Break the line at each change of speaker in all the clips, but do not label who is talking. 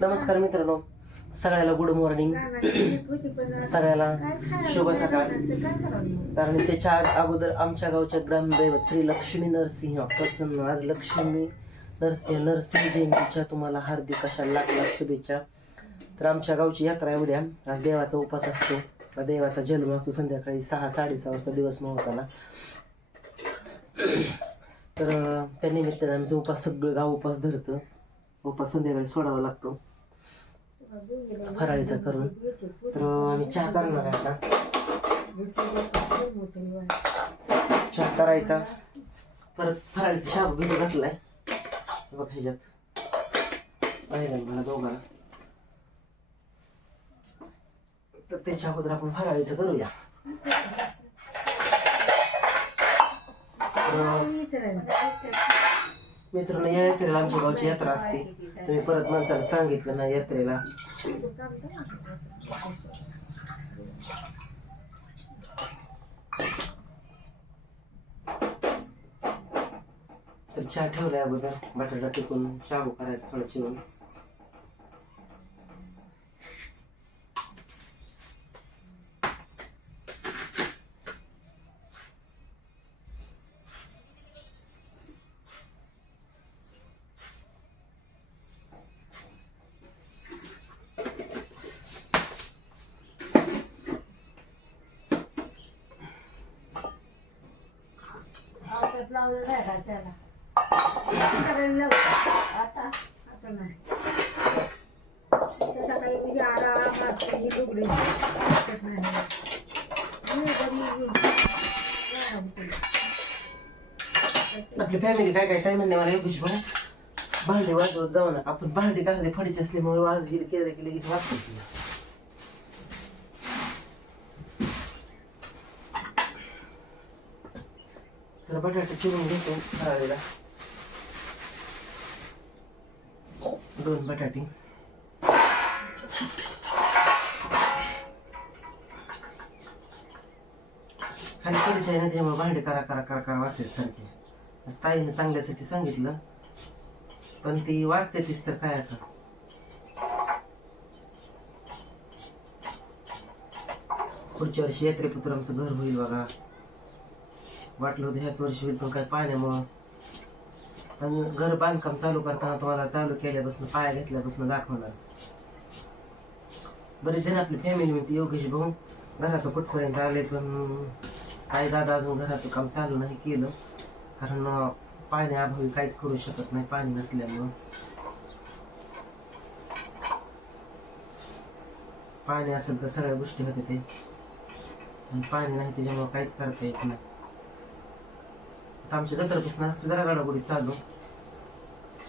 नमस्कार मित्रांनो. सगळ्याला गुड मॉर्निंग सगळ्याला शुभ सकाळ. कारण त्याच्या आज अगोदर आमच्या गावच्या ग्रामदैवत श्री लक्ष्मी नरसिंह. प्रसन्न. आज लक्ष्मी नरसिंह नरसिंह जयंतीच्या तुम्हाला हार्दिक अशा लाख लाख शुभेच्छा. तर आमच्या गावची यात्रा आहे उद्या. आज देवाचा उपास असतो. देवाचा जन्म असतो संध्याकाळी सहा साडेसहा वाजता दिवस होताना तर त्या निमित्ताने आमचं उपास सगळं गाव उपास धरतं. उपास संध्याकाळी सोडावा लागतो. फराळीचा करून. तर आम्ही चहा करणार आहे आता. चहा करायचा. परत फराळीचा शाबू भिजत घातलाय. बघ ह्याच्यात. आहे मला दोघांना तर त्याच्या अगोदर आपण फराळीचं करूया. तर, मित्रांनो या यात्रेला आमच्या गावची यात्रा असते. तुम्ही परत माणसाला सांगितलं ना यात्रेला. तर चहा ठेवलाय अगोदर. बटाटा टिकून शाबू करायचं थोडं चिरून. आपली फॅमिली काय काय काय म्हणणे मला योगेश भाऊ भांडे वाजवत जाऊ नका. आपण भांडे टाकले फडीचे असल्यामुळे वाज गेले केलं की लगेच वाजतात तर बटाटे चिरून घेतो फराळीला दोन बटाटे खाली कडीच्या आहे ना त्याच्यामुळे भांडे करा करा करा करा वाचते सारखे ताईने चांगल्यासाठी सांगितलं पण ती वाचते तीच तर काय आता पुढच्या वर्षी यात्रेपुत्र आमचं घर होईल बघा वाटलं होतं ह्याच वर्षी होईल पण काय पाण्यामुळं आणि घर बांधकाम चालू करताना तुम्हाला चालू केल्यापासून पाया घेतल्यापासून दाखवणार. बरेच जण आपली फॅमिली म्हणते योगेश भाऊ घराचं कुठपर्यंत आले पण आई दादा अजून घराचं काम चालू नाही केलं. कारण पाण्याअभावी काहीच करू शकत नाही पाणी नसल्यामुळं. पाणी असेल तर सगळ्या गोष्टी होते ते आणि पाणी नाही त्याच्यामुळे काहीच करता येत नाही. आमच्या जत्रापासून असते जरा गोडी चालू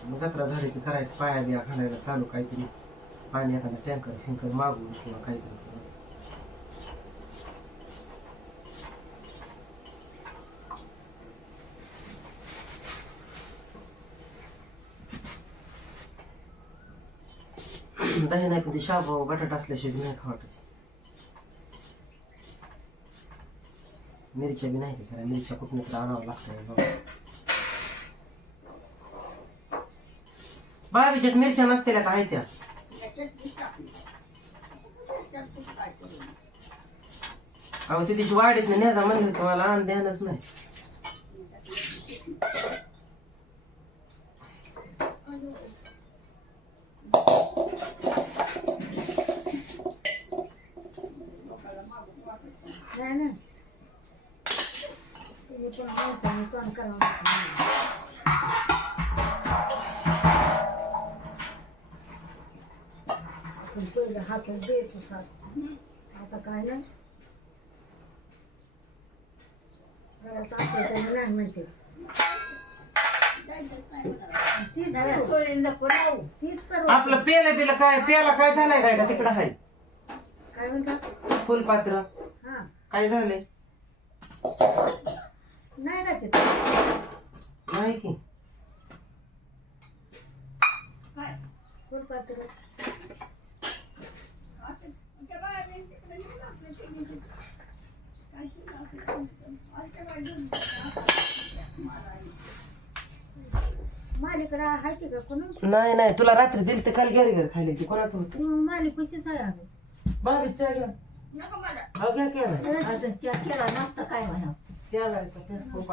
मग जत्रा झाली की करायचं पाया बिया घालायला चालू काहीतरी. पाणी एखादा टँकर फिंकर मागून किंवा काहीतरी करून. दही नाही पण ते शाबू बटाटा असल्याशिवाय नाही वाटत. मिरच्या बी नाही खरं मिरच्या कुठून तर आणावं लागतं बाबीच्यात मिरच्या नसतेल्या काय त्या अहो तिथे दिवशी वाढीत नाही न्यायचा म्हणलं तुम्हाला मला आण ध्यानच नाही
म्हणते तीच करू.
आपलं पेला बिला काय पेला काय झालंय काय का तिकडं आहे
काय म्हणतात
फुलपात्र.
हा.
काय झालंय?
नाही ना ते.
नाही की.
फुलपात्र. मालिकडे आहे का कोण
नाही नाही तुला रात्री दिली ते काल गॅरी घर खायला ती कोणाचं होतं?
मालिकशीच आहे अगं
बाबी चहा घ्या. हो घ्या केला
अजून त्या केला नसता काय म्हणा?
केला खूप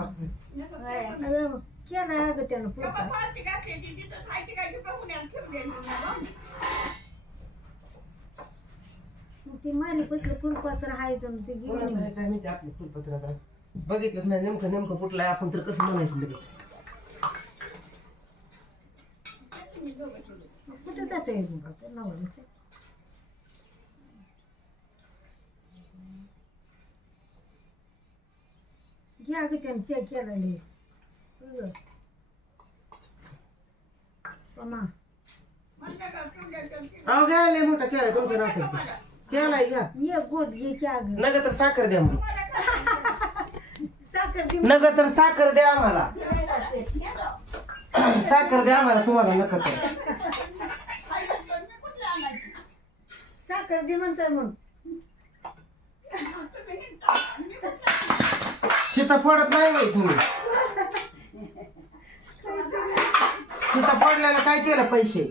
केला अगं त्यानं पुरता. ती मालिकचं फुलपात्र आहे तर ते
कोणाचं
गेली
आहे काय माहिती आपलं. बघितलंच नाही नेमकं नेमकं फुटलंय आपण तर कसं म्हणायचं लगेच?
कुठं जातोय मग आता नवरा घ्या त्यानं चेक केला. पमा.
अहो घ्या लय मोठा केलाय तुमच्या नावासाठी. केलाय घ्या
ये गोड घे की अगं
नग तर साखर द्या मग
साखर
नग तर साखर द्या आम्हाला. साखर द्या आम्हाला तुम्हाला नका तर.
साखर दे म्हणतोय मग.
चिता पडत नाही बाई तुम्ही. चिता पडल्याला काय केलं पैसे?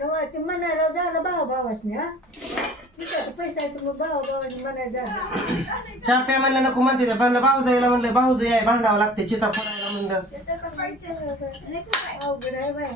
डोळा ते म्हणायला झालं भाऊ भावासने हा तिथं पैसा आहे तर मग भाऊ भावाने म्हणायला झालं.
चहा प्या म्हणलं नको म्हणते त्या म्हणलं भाऊ जायला म्हणलं भाऊ जाय भांडावं लागते चिता पडायला म्हणलं.
अवघड आहे बाय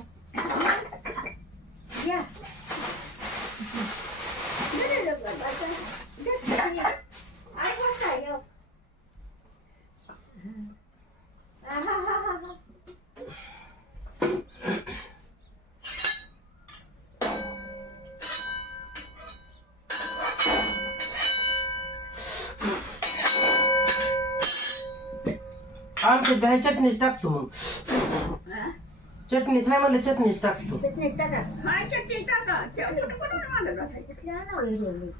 बाहेर चटणीच टाकतो मग. चटणीच आहे म्हणलं चटणीच टाकतो.
चटणी टाका. हे.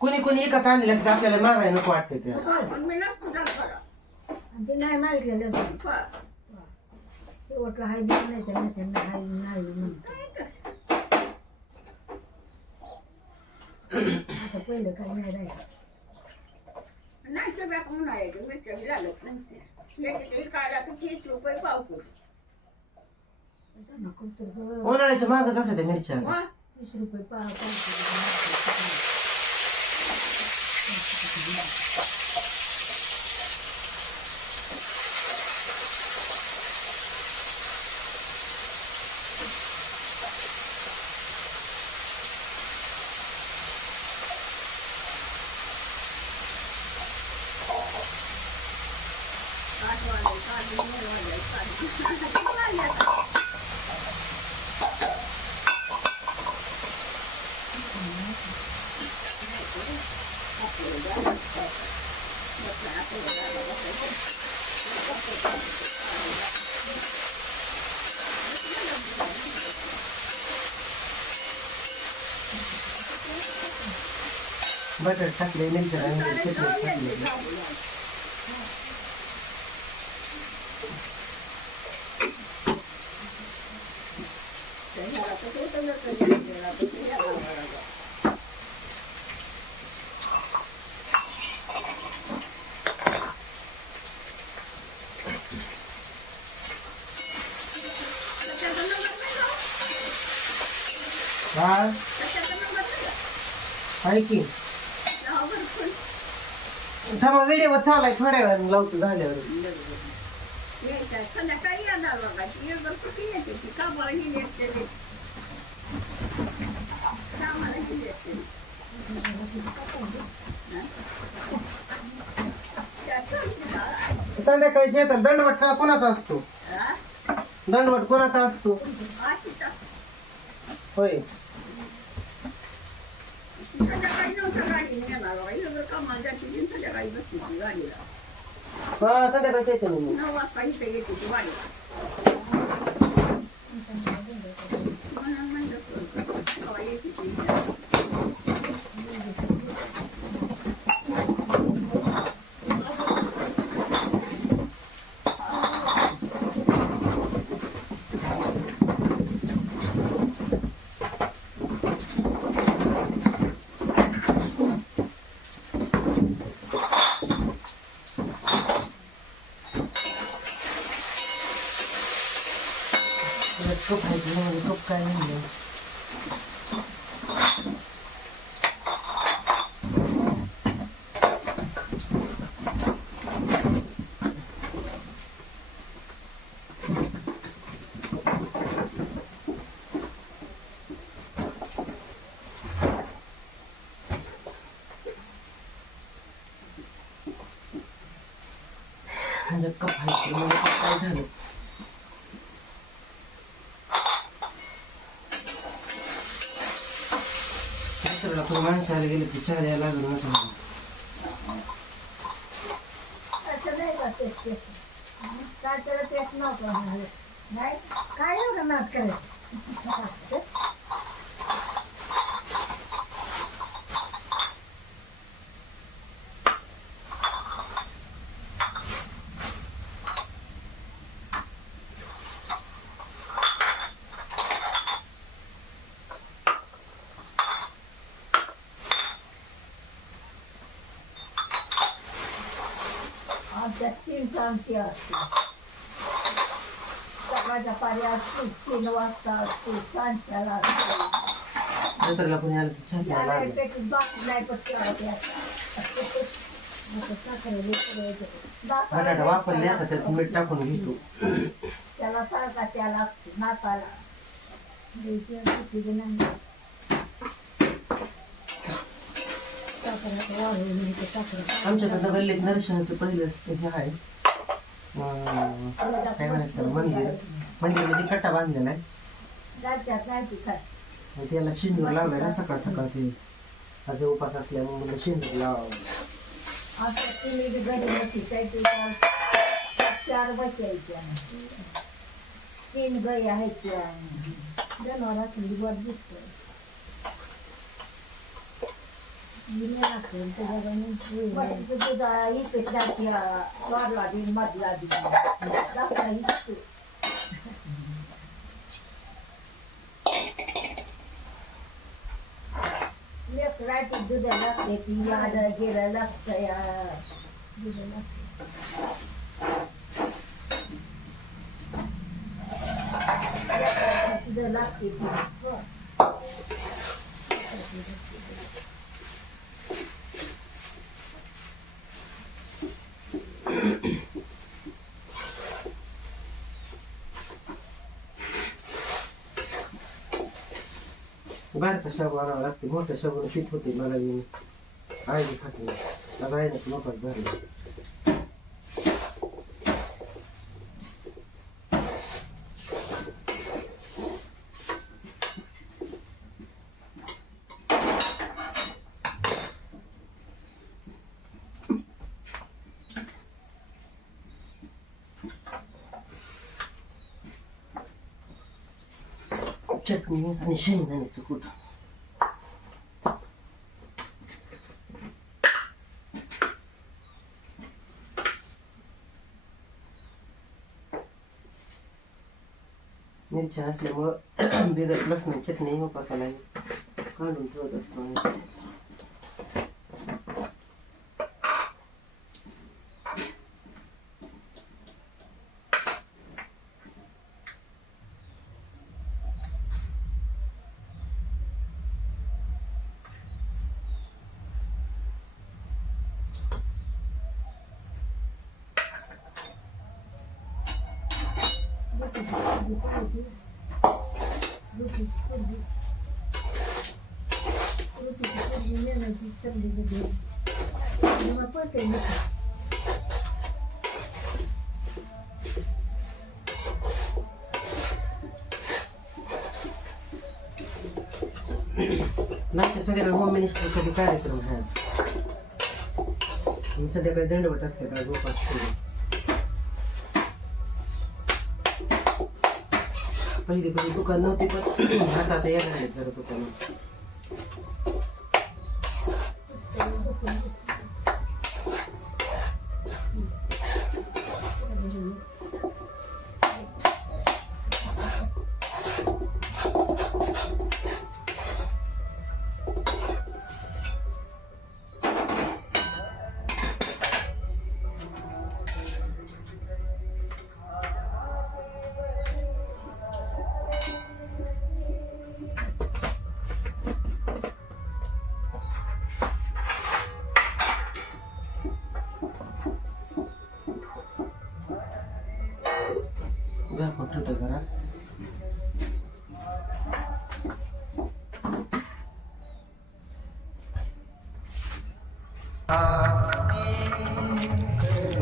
कोणी कोणी एकत आणले असते आपल्याला मागाय नको वाटतं त्या
आणि ते नाही मागितलेलं. शेवटला हाय देत नाही त्यांना त्यांना हाय नाही म्हणतात. आता पहिलं काही नाही राहिलं. कुठं तर
उन्हाळ्याच्या मागच असं त्या मिरच्या.
तीस रुपये पाव पाव
बटर टाकले मिरच्या आणि चटणी टाकले बाळ आहे की. थांबा व्हिडिओ चालाय थोड्या वेळाने लावतो झाल्यावर.
संध्याकाळी येणार बाबा येणार कुठे येते? ती कामाला गेली असते ती. कामाला गेली असते ती.
संध्याकाळी येतात. दंडवट का कोणाचा असतो? दंडवट कोणाचा असतो? होय.
संध्याकाळी नव्हतं गाडी नेणार बघा एकदा कामाला जाते ती संध्याकाळी बसली ती गाडीला
हा संध्याकाळी येते मी
नऊ वाजता इथे येते ती गाडीला म्हणून म्हणलं केव्हा येते ती
ह्याच्यामध्ये खूप काय नाही ह्याच्यात कप आहे म्हणजे काय झालं मित्राला कोणी माणसाला गेले की द्यायला लागलं
तेच काय तर तेच. नाही काय एवढं नाच करायचं आमच्या तीन क्रांती असते सकाळच्या पारी असते तीन वाजता असते सांच्याला
लागलं
नाही. आता
बटाटा वापरले आता त्यात मीठ टाकून घेतो
त्याला सारखा त्या लागतो नाकाला द्यायची आणि किती बी नाही. साखरेचं वाढवून घ्यायचं, साखरेचं.
आमच्या तर गल्लीत नरसिंहाचं पहिलंच ते हे आहे काय म्हणायचं त्याला मंदिर मंदिर म्हणजे कट्टा बांधलेला आहे
राज्यात
त्याला शेंदूर लावलाय ना सकाळ सकाळ ते आज उपास असल्यामुळे म्हणलं शेंदूर लावावं
चार बचायच्या तीन गाई आहेत जनावरांची वर दिसतोय लेकराची लागते ती याद गेलं लागतं या दूध लागते दूध लागते ती हो.
बारका शाबू आणावं लागते मोठ्या शाबून पीठ होते मला बी आई बी खात नाही मला आहे ना मोकाच भरला चटणी आणि शेंगदाण्याचं कूट मिरच्या असल्यामुळं बिगर लसण चटणी उपासाला काढून ठेवत असतो आम्ही. मागच्या संध्याकाळी मम्मीने कधी कार्यक्रम आहे आज आणि संध्याकाळी दंडवट असते आज उपास पहिली पहिली दुकान नव्हती पण आता आता येणार आहेत जरा दुकान.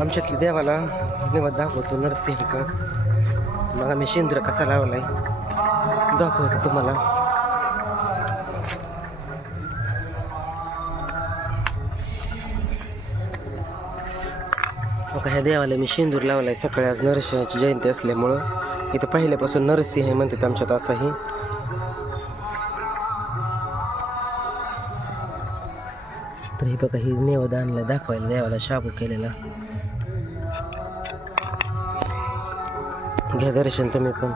आमच्यातली देवाला निवड दाखवतो नरसिंहचा. मग आम्ही शेंद्र कसा लावलाय दाखवतो तुम्हाला. बघा ह्या देवाला मी शेंदूर लावलाय. सकाळी आज नरसिंहाची जयंती असल्यामुळं इथं पहिल्यापासून नरसिंह आहे म्हणतात आमच्यात असाही. तर हे बघा ही नेवद आणलं दाखवायला देवाला शाबू केलेला. घ्या दर्शन तुम्ही पण.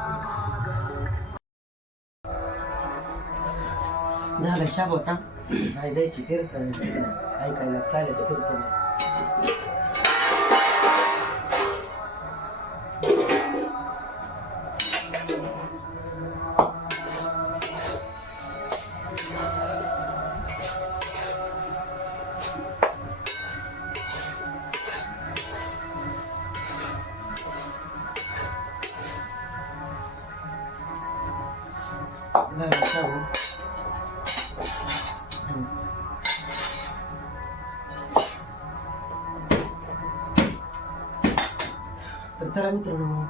झालं शाप होता नाही जायची कीर्तन ऐकायलाच कायलाच कीर्तन चला मित्रांनो.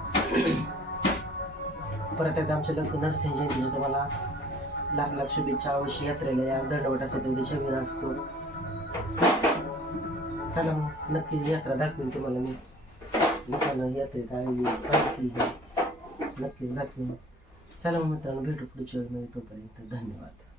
परत एकदा आमच्या लग्न नरसिंह जयंतीच्या तुम्हाला लाख लाख शुभेच्छा अवश्य यात्रेला या दंडवट असेल तेवढे असतो. चला मग नक्कीच यात्रा दाखवेन तुम्हाला मी. दुकानं यात्रेत आलेली नक्कीच दाखवेन. चला मग मित्रांनो भेटू पुढच्या वेळेस. तोपर्यंत धन्यवाद.